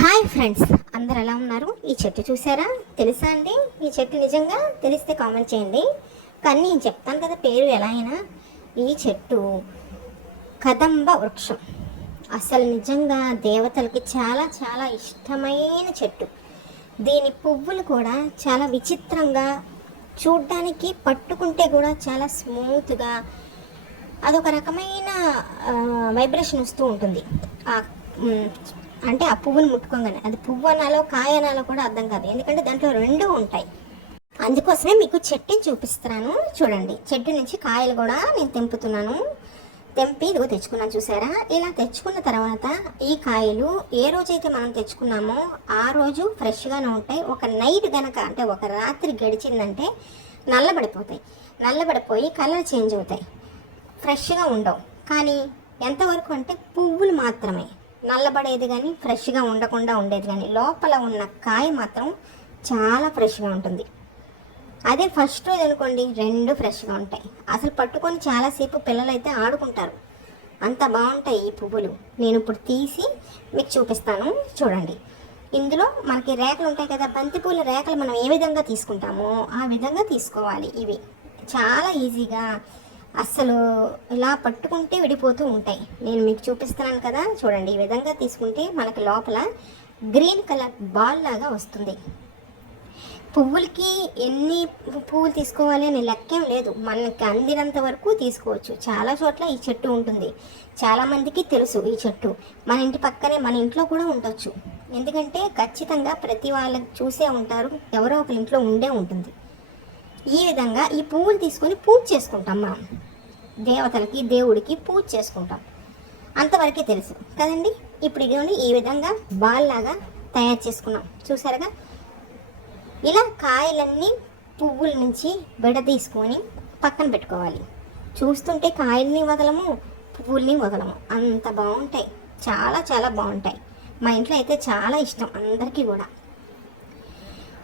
Hi friends అందరు ఎలా ఉన్నారు? ఈ చెట్టు చూసారా? తెలుసా అండి? ఈ చెట్టు నిజంగా తెలిస్తే కామెంట్ చేయండి. కానీ నేను చెప్తాను కదా పేరు ఎలా అయినా. ఈ చెట్టు కదంబ వృక్షం. అసలు నిజంగా దేవతలకి చాలా చాలా ఇష్టమైన చెట్టు. దీని పువ్వులు కూడా చాలా విచిత్రంగా చూడ్డానికి పట్టుకుంటే కూడా చాలా స్మూత్గా అదొక రకమైన వైబ్రేషన్ వస్తూ ఉంటుంది. ఆ, అంటే ఆ పువ్వును ముట్టుకోగానే. అది పువ్వు అనాలో కాయ అనాలో కూడా అర్థం కాదు. ఎందుకంటే దాంట్లో రెండు ఉంటాయి. అందుకోసమే మీకు చెట్టుని చూపిస్తున్నాను. చూడండి. చెట్టు నుంచి కాయలు కూడా నేను తెంపుతున్నాను. తెంపి ఇదిగో తెచ్చుకున్నాను చూసారా? ఇలా తెచ్చుకున్న తర్వాత ఈ కాయలు ఏ రోజైతే మనం తెచ్చుకున్నామో ఆ రోజు ఫ్రెష్గానే ఉంటాయి. ఒక నైట్ గనక అంటే ఒక రాత్రి గడిచిందంటే నల్లబడిపోతాయి. నల్లబడిపోయి కలర్ చేంజ్ అవుతాయి. ఫ్రెష్గా ఉండవు. కానీ ఎంతవరకు అంటే పువ్వులు మాత్రమే. నల్లబడేది కానీ ఫ్రెష్గా ఉండకుండా ఉండేది కానీ లోపల ఉన్న కాయ మాత్రం చాలా ఫ్రెష్గా ఉంటుంది. అదే ఫస్ట్ రోజు అనుకోండి రెండు ఫ్రెష్గా ఉంటాయి. అసలు పట్టుకొని చాలాసేపు పిల్లలు అయితే ఆడుకుంటారు. అంత బాగుంటాయి ఈ పువ్వులు. నేను ఇప్పుడు తీసి మీకు చూపిస్తాను చూడండి. ఇందులో మనకి రేఖలు ఉంటాయి కదా బంతిపూల రేఖలు మనం ఏ విధంగా తీసుకుంటామో ఆ విధంగా తీసుకోవాలి ఇవి. చాలా ఈజీగా అస్సలు ఇలా పట్టుకుంటే విడిపోతూ ఉంటాయి. నేను మీకు చూపిస్తున్నాను కదా చూడండి. ఈ విధంగా తీసుకుంటే మనకి లోపల గ్రీన్ కలర్ బాల్ లాగా వస్తుంది. పువ్వులకి ఎన్ని పువ్వులు తీసుకోవాలి అనే లెక్కేం లేదు. మనకి అందినంత వరకు తీసుకోవచ్చు. చాలా చోట్ల ఈ చెట్టు ఉంటుంది. చాలామందికి తెలుసు ఈ చెట్టు. మన ఇంటి పక్కనే మన ఇంట్లో కూడా ఉండొచ్చు. ఎందుకంటే ఖచ్చితంగా ప్రతి వాళ్ళకి చూసే ఉంటారు. ఎవరో ఒక ఇంట్లో ఉండే ఉంటుంది. ఈ విధంగా ఈ పువ్వులు తీసుకొని పూజ చేసుకుంటాం మనం. దేవతలకి దేవుడికి పూజ చేసుకుంటాం. అంతవరకే తెలుసు. కదండి? ఇప్పుడు ఇదిగోండి ఈ విధంగా బాల్ లాగా తయారు చేసుకున్నాం. చూసారుగా ఇలా కాయలన్నీ పువ్వుల నుంచి విడదీసుకొని పక్కన పెట్టుకోవాలి. చూస్తుంటే కాయల్ని వదలము పువ్వుల్ని వదలము. అంత బాగుంటాయి. చాలా చాలా బాగుంటాయి. మా ఇంట్లో అయితే చాలా ఇష్టం అందరికీ కూడా.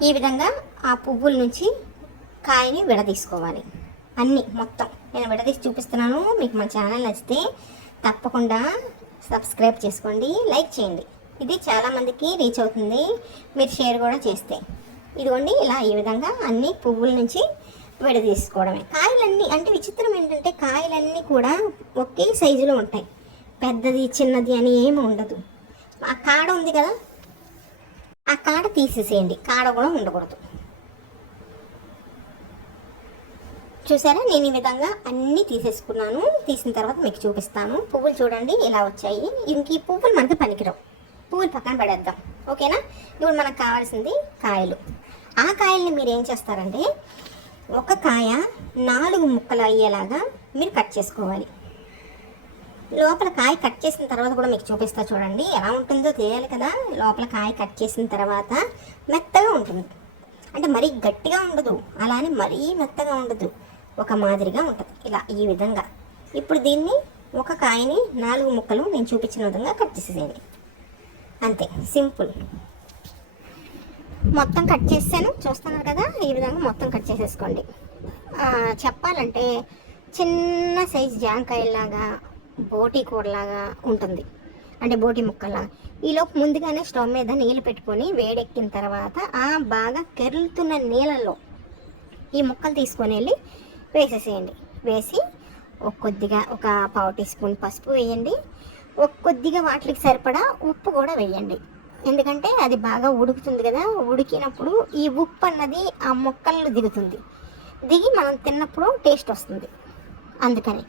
ఈ విధంగా ఆ పువ్వుల నుంచి కాయని విడదీసుకోవాలి. అన్నీ మొత్తం. నేను విడదీసి చూపిస్తున్నాను. మీకు మా ఛానల్ నచ్చితే తప్పకుండా సబ్స్క్రైబ్ చేసుకోండి లైక్ చేయండి. ఇది చాలామందికి రీచ్ అవుతుంది మీరు షేర్ కూడా చేస్తే. ఇదిగోండి ఇలా ఈ విధంగా అన్ని పువ్వుల నుంచి విడదీసుకోవడమే. కాయలన్నీ అంటే విచిత్రం ఏంటంటే కాయలన్నీ కూడా ఒకే సైజులో ఉంటాయి. పెద్దది చిన్నది అని ఏమి ఉండదు. ఆ కాడ ఉంది కదా? ఆ కాడ తీసేసేయండి. కాడ కూడా ఉండకూడదు. చూసారా? నేను ఈ విధంగా అన్నీ తీసేసుకున్నాను. తీసిన తర్వాత మీకు చూపిస్తాను. పువ్వులు చూడండి ఇలా వచ్చాయి. ఇంక ఈ పువ్వులు మనకి పనికిరావు. పువ్వులు పక్కన పడేద్దాం. ఓకేనా? ఇప్పుడు మనకు కావాల్సింది కాయలు. ఆ కాయల్ని మీరు ఏం చేస్తారంటే ఒక కాయ నాలుగు ముక్కలు అయ్యేలాగా మీరు కట్ చేసుకోవాలి. లోపల కాయ కట్ చేసిన తర్వాత కూడా మీకు చూపిస్తా చూడండి. ఎలా ఉంటుందో తెలియాలి కదా. లోపల కాయ కట్ చేసిన తర్వాత మెత్తగా ఉంటుంది. అంటే మరీ గట్టిగా ఉండదు. అలానే మరీ మెత్తగా ఉండదు. ఒక మాదిరిగా ఉంటుంది. ఇలా ఈ విధంగా. ఇప్పుడు దీన్ని ఒక కాయని నాలుగు ముక్కలు నేను చూపించిన విధంగా కట్ చేసేసేయండి. అంతే సింపుల్. మొత్తం కట్ చేసాను చూస్తున్నారు కదా ఈ విధంగా మొత్తం కట్ చేసేసుకోండి. చెప్పాలంటే చిన్న సైజ్ జాంకాయలాగా బోటి కూరలాగా ఉంటుంది. అంటే బోటి ముక్కలా ఈలోపు ముందుగానే స్టవ్ మీద నీళ్ళు పెట్టుకొని వేడెక్కిన తర్వాత ఆ బాగా కెరులుతున్న నీళ్ళలో ఈ ముక్కలు తీసుకొని వెళ్ళి వేసేసేయండి. వేసి ఒక కొద్దిగా ఒక పావు టీ స్పూన్ పసుపు వేయండి. ఒక కొద్దిగా వాటికి సరిపడా ఉప్పు కూడా వేయండి. ఎందుకంటే అది బాగా ఉడుకుతుంది కదా ఉడికినప్పుడు ఈ ఉప్పు అన్నది ఆ మొక్కల్లో దిగుతుంది. దిగి మనం తిన్నప్పుడు టేస్ట్ వస్తుంది. అందుకని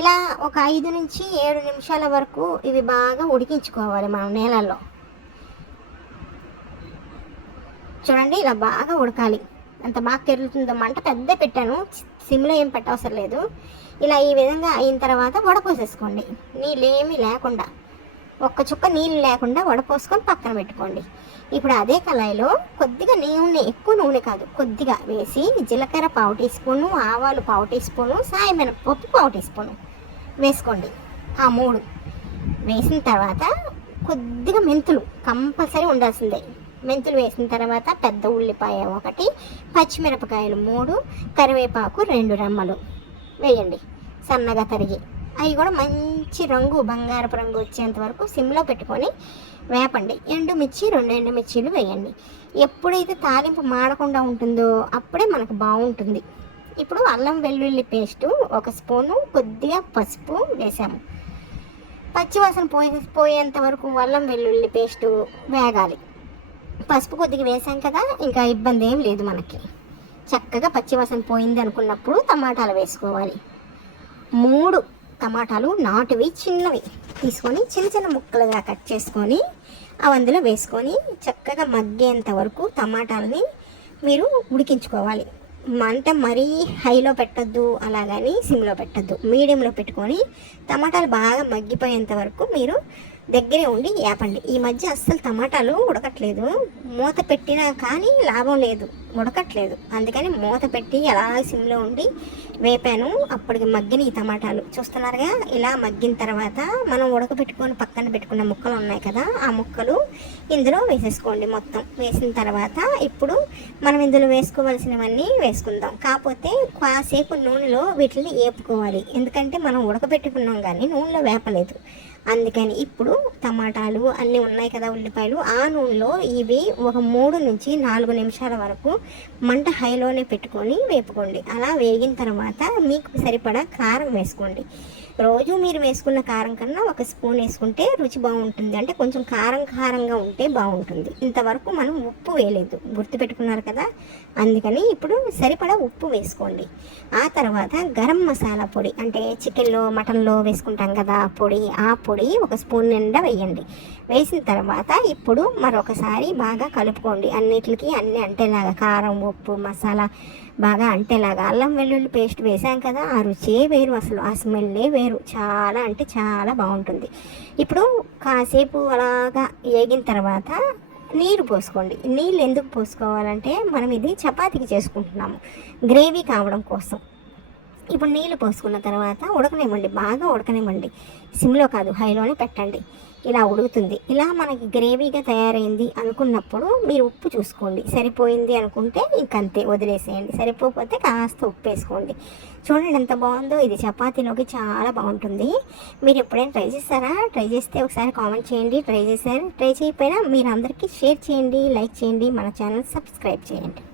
ఇలా ఒక ఐదు నుంచి ఏడు నిమిషాల వరకు ఇవి బాగా ఉడికించుకోవాలి మనం నేలల్లో. చూడండి ఇలా బాగా ఉడకాలి. అంత బాగా కెరులుతుందో మంట పెద్ద పెట్టాను. సిమ్లో ఏం పెట్టవసరం లేదు. ఇలా ఈ విధంగా అయిన తర్వాత వడపోసేసుకోండి. నీళ్ళేమీ లేకుండా ఒక్క చుక్క నీళ్ళు లేకుండా వడపోసుకొని పక్కన పెట్టుకోండి. ఇప్పుడు అదే కళాయిలో కొద్దిగా నూనె ఎక్కువ నూనె కాదు కొద్దిగా వేసి జీలకర్ర పావు టీ స్పూను ఆవాలు పావు టీ స్పూను సాయమినపప్పు పావు టీ స్పూను వేసుకోండి. ఆ మూడు వేసిన తర్వాత కొద్దిగా మెంతులు కంపల్సరీ ఉండాల్సిందే. మెంతులు వేసిన తర్వాత పెద్ద ఉల్లిపాయ ఒకటి పచ్చిమిరపకాయలు మూడు కరివేపాకు రెండు రెమ్మలు. వేయండి. సన్నగా తరిగి. అవి కూడా మంచి రంగు బంగారపు రంగు వచ్చేంత వరకు సిమ్లో పెట్టుకొని వేపండి. ఎండుమిర్చి రెండు ఎండుమిర్చీలు వేయండి. ఎప్పుడైతే తాలింపు మాడకుండా ఉంటుందో అప్పుడే మనకు బాగుంటుంది. ఇప్పుడు అల్లం వెల్లుల్లి పేస్టు ఒక స్పూను కొద్దిగా పసుపు వేసాము. పచ్చివాసన పోయే పోయేంత వరకు అల్లం వెల్లుల్లి పేస్టు వేగాలి. పసుపు కొద్దిగా వేసాం కదా ఇంకా ఇబ్బంది ఏం లేదు మనకి. చక్కగా పచ్చివాసన పోయింది అనుకున్నప్పుడు టమాటాలు వేసుకోవాలి. మూడు టమాటాలు నాటువి చిన్నవి. తీసుకొని చిన్న చిన్న ముక్కలుగా కట్ చేసుకొని అవి అందులో వేసుకొని చక్కగా మగ్గేంత వరకు టమాటాలని మీరు ఉడికించుకోవాలి. మంట మరీ హైలో పెట్టద్దు అలాగని సిమ్లో పెట్టద్దు. మీడియంలో పెట్టుకొని టమాటాలు బాగా మగ్గిపోయేంత వరకు మీరు దగ్గరే ఉండి వేపండి ఈ మధ్య అస్సలు టమాటాలు ఉడకట్లేదు. మూత పెట్టినా కానీ లాభం లేదు. ఉడకట్లేదు. అందుకని మూత పెట్టి అలా సిమ్లో ఉండి వేపాను. అప్పటికి మగ్గిన ఈ టమాటాలు. చూస్తున్నారుగా ఇలా మగ్గిన తర్వాత మనం ఉడకబెట్టుకొని పక్కన పెట్టుకున్న ముక్కలు ఉన్నాయి కదా ఆ ముక్కలు ఇందులో వేసేసుకోండి మొత్తం. వేసిన తర్వాత ఇప్పుడు మనం ఇందులో వేసుకోవాల్సినవన్నీ వేసుకుందాం. కాకపోతే కాసేపు నూనెలో వీటిని వేపుకోవాలి ఎందుకంటే మనం ఉడకబెట్టుకున్నాం కానీ నూనెలో వేపలేదు. అందుకని ఇప్పుడు టమాటాలు అన్నీ ఉన్నాయి కదా ఉల్లిపాయలు. ఆ నూనెలో ఇవి ఒక మూడు నుంచి నాలుగు నిమిషాల వరకు మంట హైలోనే పెట్టుకొని వేపుకోండి. అలా వేగిన తర్వాత మీకు సరిపడా కారం వేసుకోండి. రోజు మీరు వేసుకున్న కారం కన్నా ఒక స్పూన్ వేసుకుంటే రుచి బాగుంటుంది. అంటే కొంచెం కారం కారంగా ఉంటే బాగుంటుంది. ఇంతవరకు మనం ఉప్పు వేయలేదు. గుర్తుపెట్టుకున్నారు కదా? అందుకని ఇప్పుడు సరిపడా ఉప్పు వేసుకోండి. ఆ తర్వాత గరం మసాలా పొడి అంటే చికెన్లో మటన్లో వేసుకుంటాం కదా ఆ పొడి ఆ పొడి ఒక స్పూన్ నిండా వేయండి. వేసిన తర్వాత ఇప్పుడు మరొకసారి బాగా కలుపుకోండి. అన్నిటికీ అన్ని అంటేలాగా కారం ఉప్పు మసాలా బాగా అంటేలాగా అల్లం వెల్లుల్లి పేస్ట్ వేసాం కదా ఆ రుచే వేరు అసలు ఆ స్మెల్లే వేరు. చాలా అంటే చాలా బాగుంటుంది. ఇప్పుడు కాసేపు అలాగా వేగిన తర్వాత నీరు పోసుకోండి. నీళ్ళు ఎందుకు పోసుకోవాలంటే మనం ఇది చపాతీకి చేసుకుంటున్నాము. గ్రేవీ కావడం కోసం. ఇప్పుడు నీళ్ళు పోసుకున్న తర్వాత ఉడకనివ్వండి బాగా ఉడకనివ్వండి. సిమ్లో కాదు హైలోనే పెట్టండి. ఇలా ఉడుకుతుంది. ఇలా మనకి గ్రేవీగా తయారైంది అనుకున్నప్పుడు మీరు ఉప్పు చూసుకోండి. సరిపోయింది అనుకుంటే ఇంకంతే వదిలేసేయండి. సరిపోకపోతే కాస్త ఉప్పు వేసుకోండి. చూడండి ఎంత బాగుందో. ఇది చపాతీలోకి చాలా బాగుంటుంది. మీరు ఎప్పుడైనా ట్రై చేస్తారా? ట్రై చేస్తే ఒకసారి కామెంట్ చేయండి. ట్రై చేశారు ట్రై చేయకపోయినా మీరు అందరికీ షేర్ చేయండి లైక్ చేయండి. మన ఛానల్ సబ్స్క్రైబ్ చేయండి.